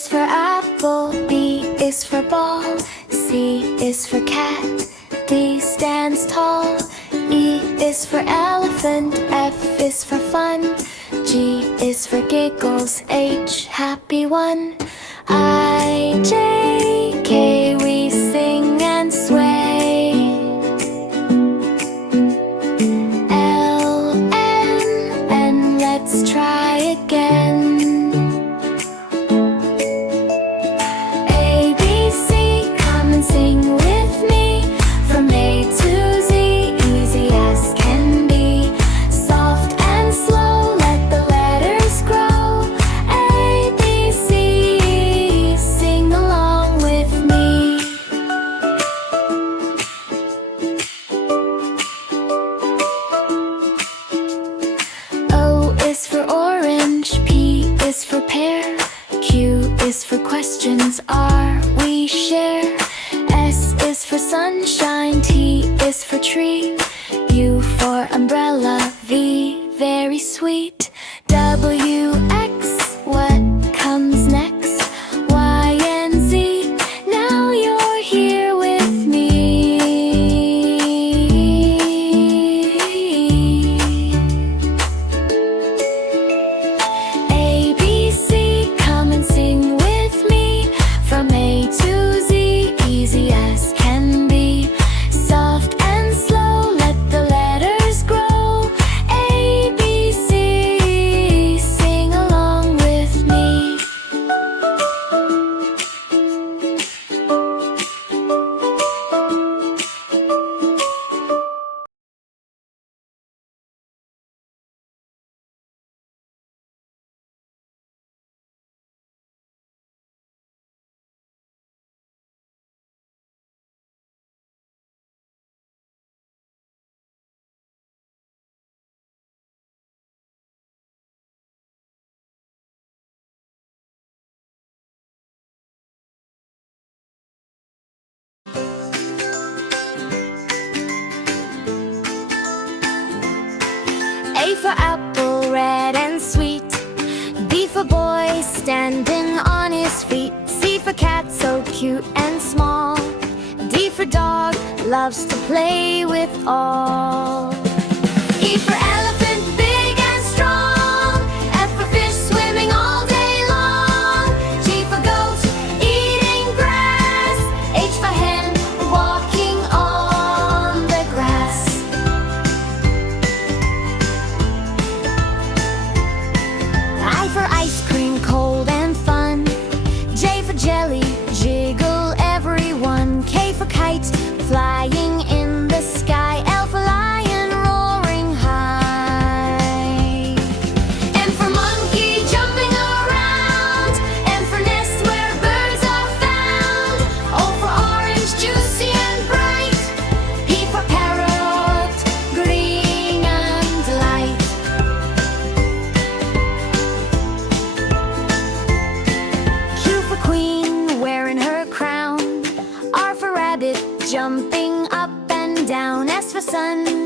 is for apple, B is for ball, C is for cat, D stands tall, E is for elephant, F is for fun, G is for giggles, H happy one, I, J, K we sing and sway, L, N, N let's try again. Sing with me from A to Z, easy as can be. Soft and slow, let the letters grow. A, B, C, sing along with me. O is for orange, P is for pear, Q is for questions, R we share. S is for sunshine, T is for tree, U for umbrella, V very sweet. W, X, what comes next? Y and Z, now you're here with me. A, B, C, come and sing with me from A to Z, easy as can be. Soft and slow, let the letters grow. A, B, C, sing along with me. A for apple, red and sweet. B for boy, standing on his feet. C for cat, so cute and small. D for dog, loves to play with all. E for elephant, big and strong. F for fish, swimming all day long. G for goat, eating grass. H for hen, walking on the grass. I for ice cream, cold and fun. J for jelly, jiggle everyone. K for kite, flying in the sky. L for lion, roaring high. M for monkey, jumping around. N for nest, where birds are found. O for orange, juicy and bright. P for parrot, green and light. Q for queen, wearing her crown. R for rabbit, jumping up and down. S for sun,